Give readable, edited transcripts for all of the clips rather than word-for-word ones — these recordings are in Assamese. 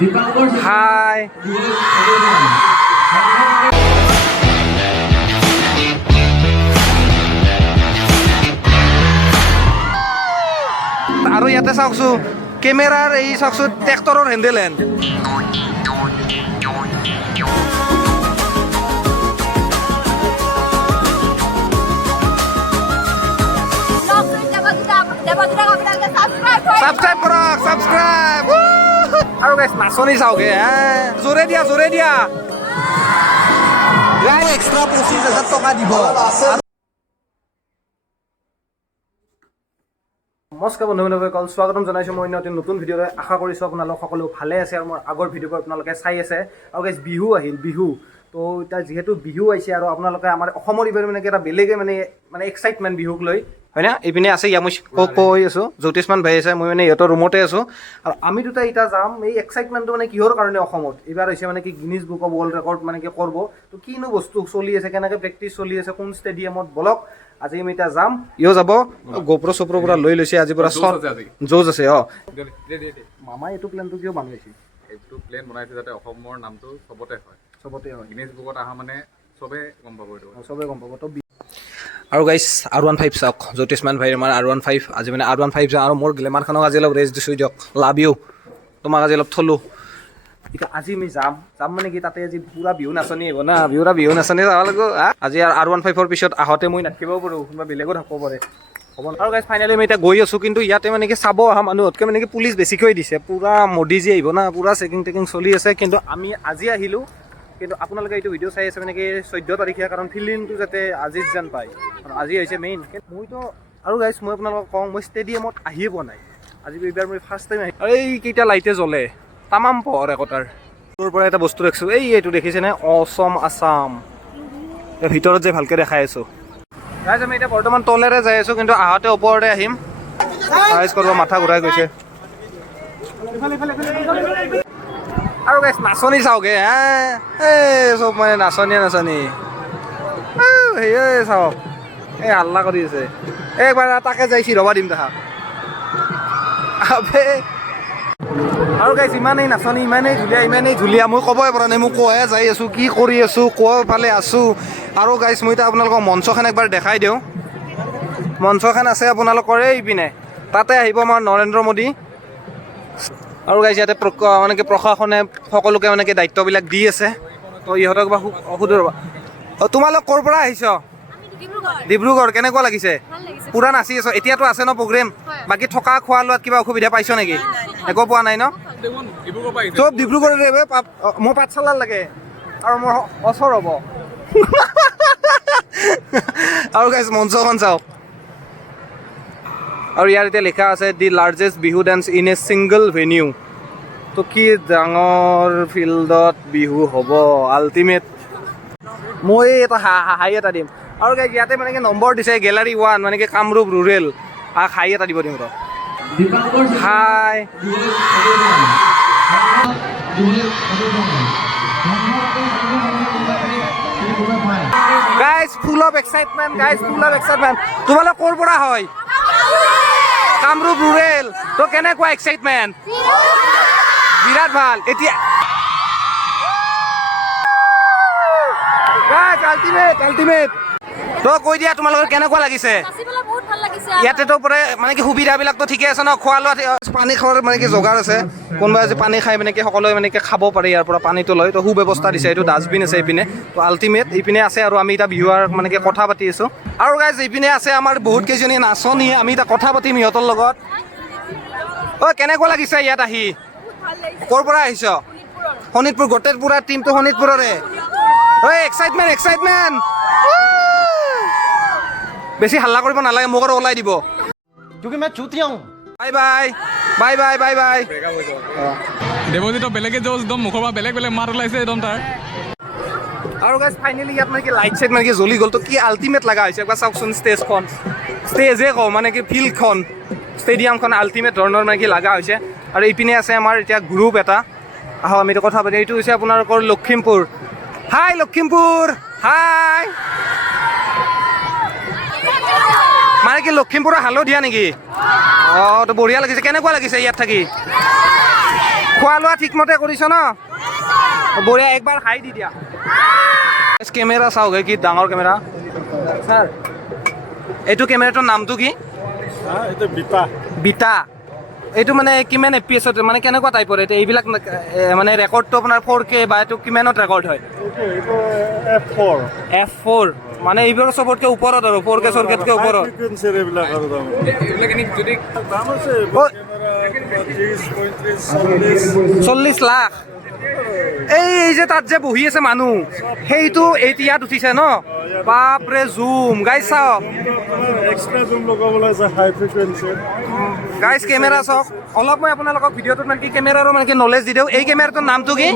হাই আৰু ইয়াতে চাওকচোন কেমেৰাৰ এই চাওকচোন ট্ৰেক্টৰৰ হেণ্ডেল হেন সাবস্ক্ৰাইব কৰক সাবস্ক্ৰাইব আৰু গাইস নাচনি চাওগে জোৰে দিয়া গাইস এক্সট্ৰা 25000 টকা দিব নমস্কাৰ বন্ধুসকল স্বাগতম জনাইছোঁ মই অন্য নতুন ভিডিঅ'লৈ আশা কৰিছোঁ আপোনালোক সকলো ভালে আছে আৰু মোৰ আগৰ ভিডিঅ'বোৰ আপোনালোকে চাই আছে আৰু গাইস বিহু আহিল বিহু তো এতিয়া যিহেতু বিহু আহিছে আৰু আপোনালোকে আমাৰ অসমৰ ইবাৰ মানে এটা বেলেগে মানে এক্সাইটমেণ্ট বিহুক লৈ হয় না এইপিনে আছে ইয়া মই কৈ আছোঁ জ্যোতিষমান ভাই আছে মই মানে ইহঁতৰ ৰুমতে আছোঁ আৰু আমি দুটা এতিয়া যাম এই এক্সাইটমেণ্টটো মানে কিহৰ কাৰণে অসমত এইবাৰ হৈছে মানে কি Guinness book of world record মানে কি কৰিব তো কিনো বস্তু চলি আছে কেনেকৈ প্ৰেক্টিচ চলি আছে কোন ষ্টেডিয়ামত বলক আজি আমি এতিয়া যাম ইও যাব গোপ্ৰ চোপ্ৰ পৰা লৈ লৈছে আজি পৰা জোজ আছে মামাই এইটো প্লেনটো কিয় বনাইছে এইটো প্লেন বনাইছে যাতে অসমৰ নামটো চবতে হয় গিনিজ বুকত অহা মানে চবে গম পাব তো আৰু গাইছ R15 চাওক জ্যোতিষমান ভাইৰ আমাৰ R15 আজি মানে R15 যাওঁ আৰু মোৰ গ্লেমাৰখনক আজি অলপ ৰেষ্ট দিছোঁ দিয়ক লাভ ইউ তোমাক আজি অলপ থলোঁ এতিয়া আজি আমি যাম মানে কি তাতে আজি পুৰা বিহু নাচনি আহিব না বিহু নাচনি যাব লাগিব আজি R15ৰ পিছত আহোঁতে মই নাথাকিবও পাৰোঁ কোনোবা বেলেগো থাকিব পাৰে হ'ব আৰু গাইছ ফাইনেলি আমি এতিয়া গৈ আছোঁ কিন্তু ইয়াতে মানে কি চাব অহা মানুহতকৈ মানে কি পুলিচ বেছিকৈ দিছে পুৰা মোদীজী আহিব না পুৰা চেকিং চলি আছে কিন্তু আমি আজি আহিলোঁ কিন্তু আপোনালোকে এইটো ভিডিঅ' চাই আছে মানে কি 14 তাৰিখে কাৰণ ফিল্ডিংটো যাতে আজি যেন পায় আজি হৈছে মেইন মইতো আৰু গাইছ মই আপোনালোকক কওঁ মই ষ্টেডিয়ামত আহিয়ে পোৱা নাই আজি এইবাৰ মই ফাৰ্ষ্ট টাইম আহি এইকেইটা লাইটে জ্বলে তামাম পোহৰ একতাৰ তোৰ পৰা এটা বস্তু দেখিছোঁ এইটো দেখিছেনে অসম আছাম ভিতৰত যে ভালকৈ দেখাই আছোঁ গাইছ আমি এতিয়া বৰ্তমান তলেৰে যাই আছোঁ কিন্তু আহোঁতে ওপৰতে আহিম গাইছ কৰিব মাথা ঘূৰাই গৈছে আৰু গাইছ নাচনি চাওগে চব মানে নাচনি চাওক হাল্লা কৰি আছে একবাৰ তাকে যাই চিৰবা দিম তাহাক আৰু গাইছ ইমানেই নাচনি ইমানেই ঢুলীয়া মই ক'বই পৰা নাই মই কৈয়ে যাই আছোঁ কি কৰি আছোঁ ফালে আছোঁ আৰু গাইছ মই এতিয়া আপোনালোকক মঞ্চখন একবাৰ দেখাই দিওঁ মঞ্চখন আছে আপোনালোকৰ এইপিনে তাতে আহিব আমাৰ নৰেন্দ্ৰ মোদী আৰু গাইছ ইয়াতে মানে কি প্ৰশাসনে সকলোকে মানে কি দায়িত্ববিলাক দি আছে তো ইহঁতক বা সুধো ৰ'বা তোমালোক ক'ৰ পৰা আহিছ ডিব্ৰুগড় কেনেকুৱা লাগিছে পুৰা নাচি আছ এতিয়াতো আছে ন প্ৰগ্ৰেম বাকী থকা খোৱা লোৱাত কিবা অসুবিধা পাইছ নেকি একো পোৱা নাই ন চব ডিব্ৰুগড়ৰে মোৰ পাঠশালাৰ লাগে আৰু মোৰ ওচৰ হ'ব আৰু গাইছ মঞ্চখন চাওক আৰু ইয়াৰ এতিয়া লিখা আছে the largest Bihu dance in a single venue তো কি ডাঙৰ ফিল্ডত বিহু হ'ব আল্টিমেট মই এটা হাই এটা দিম আৰু গাইছ ইয়াতে মানে কি নম্বৰ দিছে গেলাৰী 1 মানে কি কামৰূপ ৰুৰেল হাই এটা দিব দিম hi guys full of excitement তোমালোক ক'ৰ পৰা হয় কামৰূপ ৰুৰেল তো কেনেকুৱা এক্সাইটমেণ্ট বিৰাট ভাল এতিয়া আল্টিমেট তো কৈ দিয়া তোমালোকৰ কেনেকুৱা লাগিছে ইয়াতেতো পৰা মানে কি সুবিধাবিলাকতো ঠিকে আছে ন খোৱা লোৱা পানী খোৱাৰ মানে কি যোগাৰ আছে কোনোবাই আজি পানী খাই মানে কি সকলোৱে মানে কি খাব পাৰে ইয়াৰ পৰা পানীটো লয় তো সুব্যৱস্থা দিছে এইটো ডাষ্টবিন আছে এইপিনে তো আল্টিমেট এইপিনে আছে আৰু আমি এতিয়া বিহুৱাৰ মানে কি কথা পাতি আছোঁ আৰু গাইছ এইপিনে আছে আমাৰ বহুত কেইজনী নাচনী আমি এতিয়া কথা পাতিম সিহঁতৰ লগত কেনেকুৱা লাগিছে ইয়াত আহি ক'ৰ পৰা আহিছ শোণিতপুৰ গোটেই পুৰা টিমটো শোণিতপুৰৰে এক্সাইটমেণ্ট বেছি হাল্লা কৰিব নালাগে মোক আৰু ওলাই দিব বাই দেৱজিত বেলেগে একদম মুখৰ পৰা বেলেগ মাত ওলাইছে একদম তাৰ আৰু গাইছ ফাইনেলি ইয়াত মানে কি লাইট চাইট মানে কি জ্বলি গ'ল তো কি আল্টিমেট লগা হৈছে একবাৰ চাওকচোন ষ্টেজে কওঁ মানে কি ফিল্ডখন ষ্টেডিয়ামখন আল্টিমেট ধৰণৰ মানে কি লগা হৈছে আৰু এইপিনে আছে আমাৰ এতিয়া গ্ৰুপ এটা আহক আমি কথা পাতি এইটো হৈছে আপোনালোকৰ লখিমপুৰ হাই লখিমপুৰ হাই মানে কি লখিমপুৰৰ হালধীয়া নেকি তো বঢ়িয়া লাগিছে কেনেকুৱা লাগিছে ইয়াত থাকি খোৱা লোৱা ঠিকমতে কৰিছ ন বঢ়িয়া একবাৰ খাই দি দিয়া কেমেৰা চাওক কি ডাঙৰ কেমেৰা ছাৰ এইটো কেমেৰাটোৰ নামটো কি এইটো বিতা বিতা এইটো মানে কিমান এপিএছত মানে কেনেকুৱা টাইপৰ এতিয়া এইবিলাক মানে ৰেকৰ্ডটো আপোনাৰ 4K বা এইটো কিমানত ৰেকৰ্ড হয় এইটো F4 F4 মানে এইবোৰ চবতকে ওপৰত আৰু 4K চৰকেতকে ওপৰত ফ্ৰিকুৱেঞ্চিৰ এইবিলাক আৰু দাম এইবিলাক এনেই যদি দাম আছে অ' কেমেৰা 30 35 40 40 লাখ এই যে তাত যে বহি আছে মানুহ সেইটো ইয়াত উঠিছে ন বাপৰে জুম গাইজ চাওক এক্সট্ৰা জুম লগাবলৈ আছে হাই ফ্ৰিকুৱেঞ্চি গাইজ কেমেৰা চাওক অলপ মই আপোনালোকক ভিডিঅ'টোত মানে কি কেমেৰাৰো মানে কি নলেজ দি দিওঁ এই কেমেৰাটোৰ নামটো কি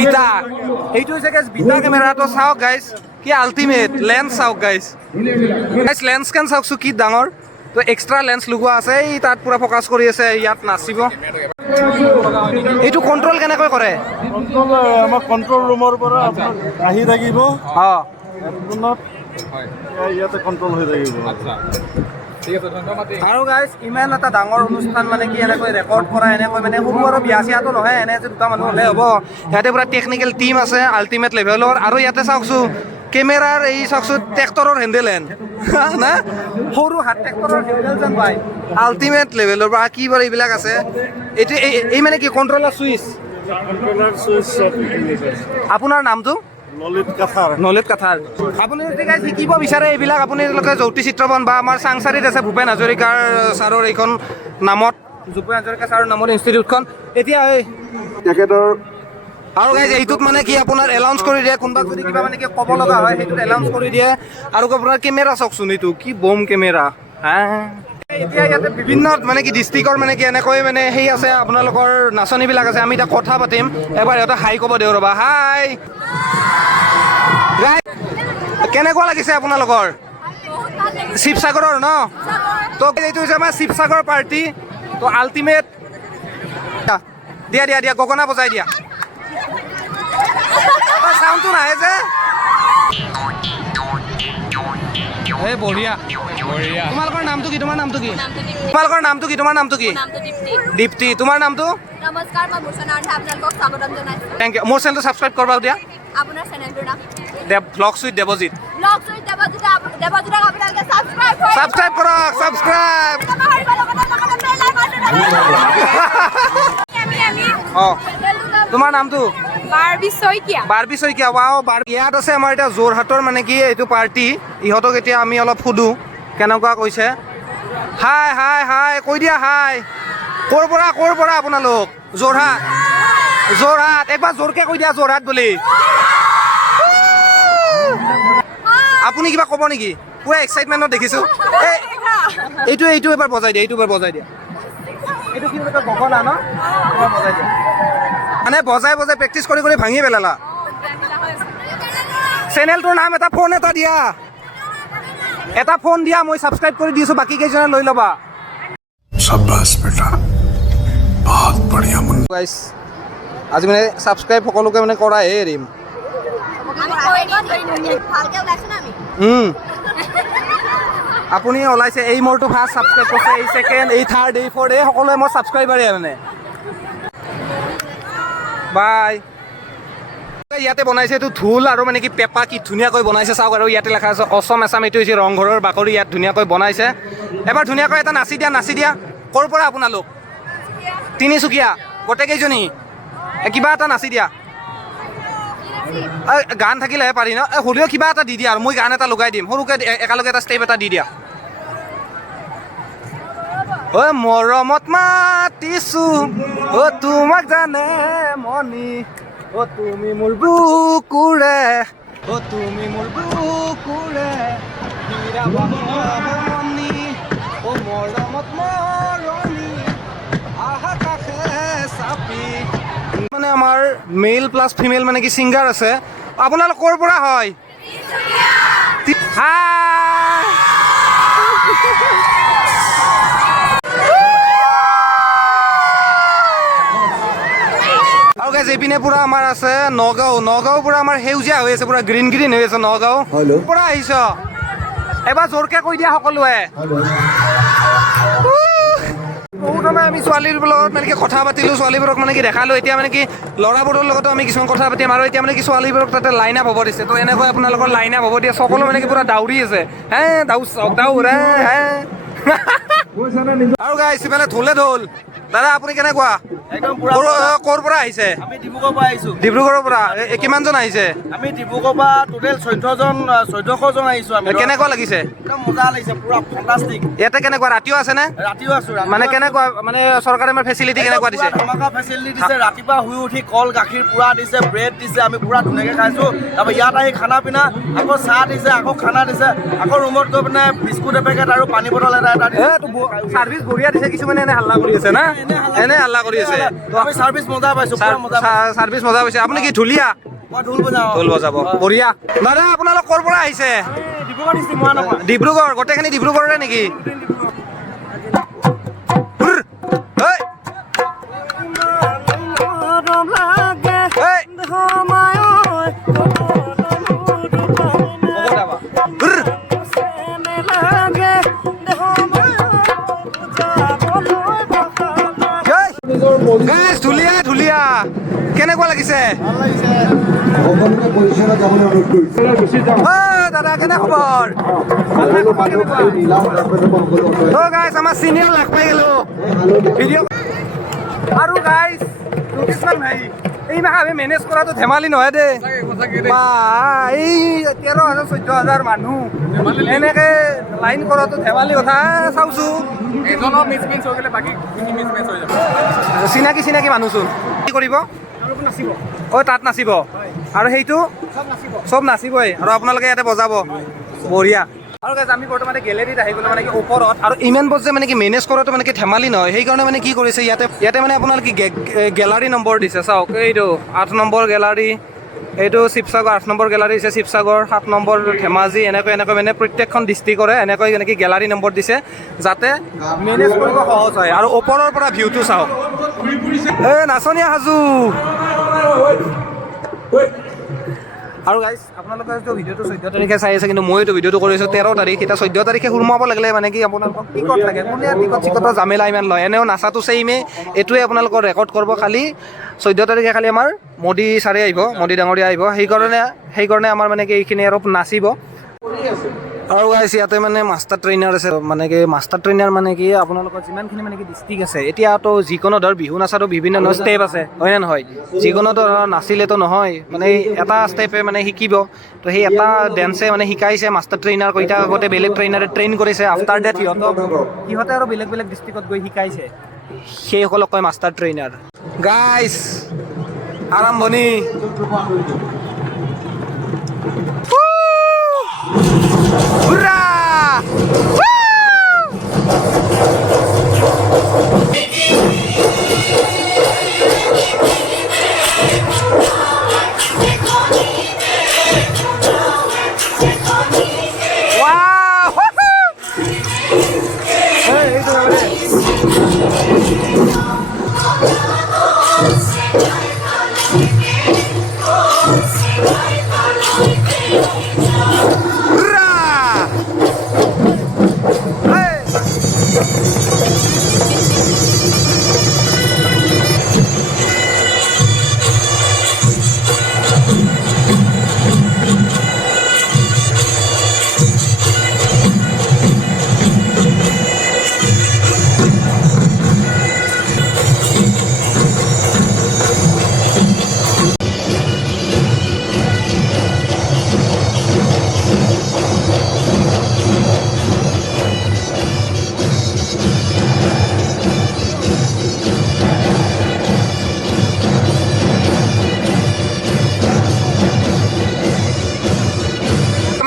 বিতা এইটো হৈছে গাইজ বিতা কেমেৰাটো চাওক গাইজ কি আল্টিমেট লেন্স চাওক গাইজ গাইজ লেন্স কেন চাওকচোন কি ডাঙৰ তো এক্সট্ৰা লেন্স লগোৱা আছে এই তাত পুৰা ফ'কাছ কৰি আছে ইয়াত নাচিব এইটো কণ্ট্ৰল কেনেকৈ কৰে আমাৰ কণ্ট্ৰল ৰুমৰ পৰা আপোনাক আহি থাকিব অঁ হেডফোনত ইয়াতে কণ্ট্ৰল হৈ থাকিব ঠিক আছে ধন্যবাদ দেই আৰু গাইজ ইমান এটা ডাঙৰ অনুষ্ঠান মানে কি এনেকৈ ৰেকৰ্ড কৰা এনেকৈ মানে সৰু আৰু বিয়া চিয়াটো নহয় এনে যে দুটা মানুহ হ'লে হ'ব ইয়াতে পুৰা টেকনিকেল টিম আছে আল্টিমেট লেভেলৰ আৰু ইয়াতে চাওকচোন কেমেৰাৰ এই চাওকচোন ট্ৰেক্টৰৰ হেণ্ডেল হেন না সৰু হাত ট্ৰেক্টৰৰ হেণ্ডেল যেন পায় আল্টিমেট লেভেলৰ পৰা কি বাৰু এইবিলাক আছে এইটো এই মানে কি কণ্ট্ৰলাৰ চুইচ কণ্ট্ৰলাৰ চুইচ চব আছে আপোনাৰ নামটো ললিত কাথাৰ নলেজ কাথাৰ আপুনি যদি গাইজ শিকিব বিচাৰে এইবিলাক আপোনালোকে জ্যোতি চিত্ৰবন বা আমাৰ চাংচাৰিত আছে ভূপেন হাজৰিকাৰ ছাৰৰ এইখন নামত ভূপেন হাজৰিকা ছাৰৰ নামত ইনষ্টিটিউটখন এতিয়া এই তেখেতৰ আৰু গাইজ এইটোত মানে কি আপোনাৰ এলাউন্স কৰি দিয়ে কোনোবাক যদি কিবা মানে কি ক'ব লগা হয় সেইটোত এলাউন্স কৰি দিয়ে আৰু আপোনাৰ কেমেৰা চাওকচোন এইটো কি বম কেমেৰা হা এতিয়া ইয়াতে বিভিন্ন মানে কি ডিষ্ট্ৰিক্টৰ মানে কি এনেকৈ মানে সেই আছে আপোনালোকৰ নাচনীবিলাক আছে আমি এতিয়া কথা পাতিম এবাৰ সিহঁতে হাই ক'ব দিওঁ ৰ'বা হাই কেনেকুৱা লাগিছে আপোনালোকৰ শিৱসাগৰৰ ন তো এইটো হৈছে আমাৰ শিৱসাগৰ পাৰ্টি তো আল্টিমেট দিয়া দিয়া দিয়া গগনা বজাই দিয়া চাউণ্ডটো নাহে যে এই বঢ়িয়া বঢ়িয়া তোমালোকৰ নামটো কি তোমাৰ নামটো কি তোমালোকৰ নামটো কি তোমাৰ নামটো কি দীপ্তি তোমাৰ নামটো নমস্কাৰ মই মুছনা আণ্ঠা আপোনালোকক স্বাগতম জনাইছোঁ থেংক ইউ মোৰ চেনেলটো ছাবস্ক্ৰাইব কৰিব দিয়া আপোনাৰ চেনেলটোৰ নাম vlogs with Debajit vlog sweet দেৱজিতক আপোনালোকে ছাবস্ক্ৰাইব কৰক ছাবস্ক্ৰাইব কৰক ছাবস্ক্ৰাইব অঁ তোমাৰ নামটো Barbie Saikia Barbie Saikia wow ইয়াত আছে আমাৰ এতিয়া যোৰহাটৰ মানে কি এইটো পাৰ্টি ইহঁতক এতিয়া আমি অলপ সোধোঁ কেনেকুৱা কৈছে হাই হাই হাই কৈ দিয়া হাই ক'ৰ পৰা আপোনালোক যোৰহাট যোৰহাট একবাৰ জোৰকৈ কৈ দিয়া যোৰহাট বুলি আপুনি কিবা ক'ব নেকি পুৰা এক্সাইটমেণ্টত দেখিছোঁ এইটো এবাৰ বজাই দিয়া এইটো এইটো কি বুলি কয় গগনা ন এবাৰ বজাই দিয়া মানে বজাই প্ৰেক্টিচ কৰি ভাঙি পেলালা চেনেলটোৰ নাম ফোন এটা দিয়া এটা ফোন দিয়া মই ছাবস্ক্ৰাইব কৰি দিছোঁ বাকী কেইজনে লৈ ল'বা शाबाश बेटा बहुत बढ़िया मुन्ना গাইছ আজি মানে ছাবস্ক্ৰাইব সকলোকে মানে কৰাহে এৰিম ভালকৈ ওলাইছোঁ না আমি আপুনি ওলাইছে এই মোৰটো ফাৰ্ষ্ট ছাবস্ক্ৰাইব কৰিছে এই ছেকেণ্ড এই থাৰ্ড এই ফ'ৰ্থ এই সকলোৱে মোৰ ছাবস্ক্ৰাইবাৰে মানে বাই ইয়াতে বনাইছে এইটো ঢোল আৰু মানে কি পেপা কি ধুনীয়াকৈ বনাইছে চাওক আৰু ইয়াতে লেখা আছে অসম এছাম এইটো হৈছে ৰংঘৰৰ বাকৰি ইয়াত ধুনীয়াকৈ বনাইছে এবাৰ ধুনীয়াকৈ এটা নাচি দিয়া ক'ৰ পৰা আপোনালোক তিনিচুকীয়া গোটেইকেইজনী কিবা এটা নাচি দিয়া গান থাকিলেহে পাৰি ন হ'লেও কিবা এটা দি দিয়া আৰু মই গান এটা লগাই দিম সৰুকৈ একেলগে এটা ষ্টেপ এটা দি দিয়া ঐ মৰমত মাতিছোঁ অ তোমাক জানে মনি অ তুমি মোৰ বুকুৰে হীৰা মনি অ মৰমত মৰণি আহা কাষে চাপি মানে আমাৰ মেল প্লাছ ফিমেল মানে কি ছিংগাৰ আছে আপোনালোক ক'ৰ পৰা হয় হাই আৰু গাইজ এইপিনে পুৰা আমাৰ আছে নগাঁও পুৰা আমাৰ সেউজীয়া হৈ আছে পুৰা গ্ৰীণ হৈ আছে নগাঁও পৰা আহিছ এবাৰ জোৰকে কৈ দিয়া সকলোৱে বহুত সময় আমি ছোৱালীবোৰৰ লগত মানে কি কথা পাতিলোঁ, ছোৱালীবোৰক মানে কি দেখালোঁ। এতিয়া মানে কি ল'ৰাবোৰৰ লগতো আমি কিছুমান কথা পাতিম আৰু এতিয়া মানে কি ছোৱালীবোৰক তাতে লাইন আপ হ'ব দিছে। তো এনেকৈ আপোনালোকৰ লাইন আপ হ'ব দিয়ে, সকলো মানে কি পুৰা দাউৰি আছে। হে দাউৰে হে আৰু গাইছ মানে ঢোলে ঢোল। দাদা আপুনি কেনেকুৱা? একদম ক'ৰ পৰা আহিছে? আমি ডিব্ৰুগড়ৰ পৰা আহিছোঁ। ডিব্ৰুগড়ৰ পৰা কিমানজন আহিছে? আমি ডিব্ৰুগড়ৰ পৰা টোটেল 1400জন আহিছোঁ। আমি কেনেকুৱা লাগিছে? একদম মজা লাগিছে, পুৰা ফেণ্টাষ্টিক। ইয়াতে কেনেকুৱা ৰাতিও আছে নে? ৰাতিও আছোঁ। মানে কেনেকুৱা মানে চৰকাৰে আমাৰ ফেচিলিটি কেনেকুৱা দিছে? ধমাকা ফেচিলিটি দিছে। ৰাতিপুৱা শুই উঠি কল গাখীৰ পুৰা দিছে, ব্ৰেড দিছে, আমি পুৰা ধুনীয়াকৈ খাইছোঁ। তাৰপৰা ইয়াত আহি খানা পিনা, আকৌ চাহ দিছে, আকৌ খানা দিছে, আকৌ ৰুমত গৈ পিনে বিস্কুট এপেকেট আৰু পানী বটল এটা দিছে। চাৰ্ভিচ বঢ়িয়া দিছে। কিছুমানে এনে হাল্লা কৰি আছে না, এনে হাল্লা কৰি আছে। আমি চাৰ্ভিচ মজা পাইছোঁ, পুৰা মজা পাইছোঁ। চাৰ্ভিচ মজা পাইছে। আপুনি কি ঢুলীয়া? মই ঢোল বজাওঁ। ঢোল বজাব, বঢ়িয়া। দাদা আপোনালোক ক'ৰ পৰা আহিছে? ডিব্ৰুগড় ডিষ্ট্ৰিক্ট মহানগৰ। ডিব্ৰুগড়, গোটেইখিনি ডিব্ৰুগড়ৰে নেকি? ঢুলীয়া ঢুলীয়া কেনেকুৱা লাগিছে? দাদা কেনে খবৰ? গাইছ আমাৰ চিনিয়ৰ লাগ পাই গেলো ভিডিঅ' আৰু গাইছ জ্যোতিষমান ভাই এই মাহ আমি মেনেজ কৰাটো ধেমালি নহয় দে। এই 13,000 14,000 মানুহ এনেকে লাইন কৰাটো ধেমালি কথা। চাওঁছো চিনাকি চিনাকি মানুহচোন কি কৰিব? অ' তাত নাচিব আৰু সেইটো চব নাচিবই আৰু আপোনালোকে ইয়াতে বজাব, বঢ়িয়া। আৰু গাইজ আমি বৰ্তমানে গেলেৰীত আহি গ'লো মানে কি ওপৰত, আৰু ইমান বস্তু মানে কি মেনেজ কৰাটো মানে কি ধেমালি নহয়। সেইকাৰণে মানে কি কৰিছে ইয়াতে মানে আপোনালোকে গেলাৰী নম্বৰ দিছে। চাওক এইটো 8 নম্বৰ গেলাৰী, এইটো শিৱসাগৰ 8 নম্বৰ গেলাৰী দিছে, শিৱসাগৰ 7 নম্বৰ ধেমাজি, এনেকৈ মানে প্ৰত্যেকখন ডিষ্ট্ৰিক্টৰে এনেকৈ গেলাৰী নম্বৰ দিছে যাতে মেনেজ কৰিব সহজ হয়। আৰু ওপৰৰ পৰা ভিউটো চাওক, এই নাচনীয়া সাজু। আৰু গাইজ আপোনালোকে যিটো ভিডিঅ'টো 14 তাৰিখে চাই আছে, কিন্তু মইতো ভিডিঅ'টো কৰিছোঁ 13 তাৰিখ। এতিয়া 14 তাৰিখে সোমাব লাগিলে মানে কি আপোনালোকক টিকট লাগে। কোনে টিকট চিকটৰ জামেলা ইমান লয়? এনেও নাচাটো ছেইমে, এইটোৱে আপোনালোকৰ ৰেকৰ্ড কৰিব। খালি 14 তাৰিখে খালি আমাৰ মোদী ছাৰে আহিব, মোদী ডাঙৰীয়া আহিব। সেইকাৰণে আমাৰ মানে কি এইখিনি আৰু নাচিব। আৰু গাইছ ইয়াতে মানে মাষ্টাৰ ট্ৰেইনাৰ আছে, মানে কি মাষ্টাৰ ট্ৰেইনাৰ মানে কি আপোনালোকৰ যিমানখিনি মানে কি ডিষ্ট্ৰিক্ট আছে, এতিয়াতো যিকোনো ধৰ বিহু নাচাতো বিভিন্ন ষ্টেপ আছে, হয় নে নহয়? যিকোনো ধৰ নাচিলেতো নহয়, মানে এটা ষ্টেপে মানে শিকিব। তো সেই এটা ডেন্সে মানে শিকাইছে মাষ্টাৰ ট্ৰেইনাৰ কেইটা। আগতে বেলেগ ট্ৰেইনাৰে ট্ৰেইন কৰিছে, আফটাৰ ডেট সিহঁতে আৰু বেলেগ বেলেগ ডিষ্ট্ৰিক্টত গৈ শিকাইছে, সেইসকলক কয় মাষ্টাৰ ট্ৰেইনাৰ। গাইছ আৰম্ভণি।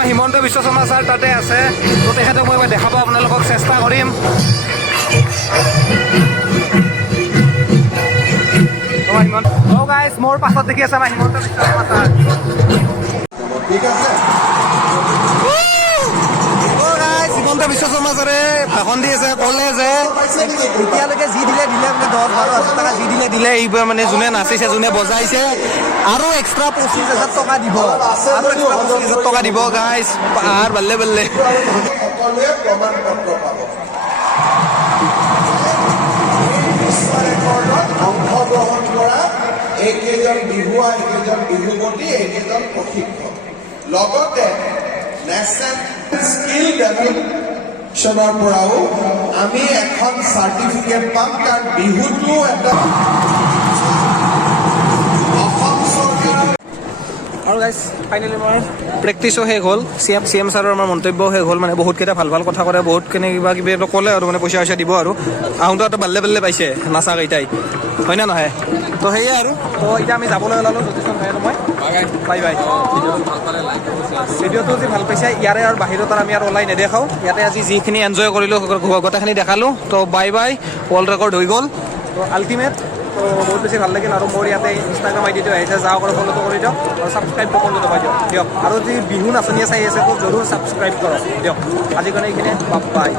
হিমন্ত বিশ্ব শৰ্মা ছাৰ তাতে আছে, তো তেখেতক মই দেখাব আপোনালোকক চেষ্টা কৰিম। গাইজ মোৰ পাছত দেখি আছে আমাৰ হিমন্ত বিশ্ব শৰ্মা ছাৰ। হিমন্ত বিশ্ব শৰ্মা ছাৰে ভাষণ দি আছে, ক'লে যে এতিয়ালৈকে যি দিলে বোলে 10-12,000 টকা যি দিলে এইবাৰ মানে যোনে নাচিছে যোনে বজাইছে আৰু এক্সট্ৰা 25,000 টকা দিব, আৰু এক্সট্ৰা 25,000 টকা দিব। গাইজ পাহাৰ বাল্লে বাল্লে। এইকেইজন বিহুৱা, এইকেইজন বিহুৱতী, এইকেইজন প্ৰশিক্ষক, লগতে নেশ্যনেল স্কিল ডেভেলপমেণ্টৰ পৰাও আমি এখন চাৰ্টিফিকেট পাম, কাৰণ বিহুটো এটা অসম চৰকাৰৰ আৰু গাইজ ফাইনেলি মই প্ৰেক্টিছো শেষ হ'ল, চি এম ছাৰৰ আমাৰ মন্তব্যও শেষ হ'ল, মানে বহুতকেইটা ভাল ভাল কথা কৰে, বহুতখিনি কিবা কিবি ক'লে আৰু মানে পইচা চইচা দিব আৰু আহোঁতে বাল্লে বাল্লে পাইছে নাচাকেইটাই, হয় নে নহয়? তো সেয়ে আৰু তো এতিয়া আমি যাবলৈ ওলালোঁ জ্যোতিষমান ভাই আৰু মই, বাই বাই। ভিডিঅ'টো যদি ভাল পাইছে ইয়াৰে আৰু বাহিৰত আৰু আমি আৰু ওলাই নেদেখাওঁ, ইয়াতে আজি যিখিনি এনজয় কৰিলোঁ গোটেইখিনি দেখালোঁ। তো বাই বাই, ৱৰ্ল্ড ৰেকৰ্ড হৈ গ'ল, তো আল্টিমেট। তো বহুত বেছি ভাল লাগিল আৰু মোৰ ইয়াতে ইনষ্টাগ্ৰাম আইডিটো আহিছে, যাওক আৰু ফ'ল'টো কৰি দিয়ক আৰু ছাবস্ক্ৰাইব কৰি দবাই দিয়ক। আৰু যদি বিহু নাচনীয়ে চাই আছে তো জৰুৰ ছাবস্ক্ৰাইব কৰক দিয়ক। আজিৰ কাৰণে এইখিনি, বাই।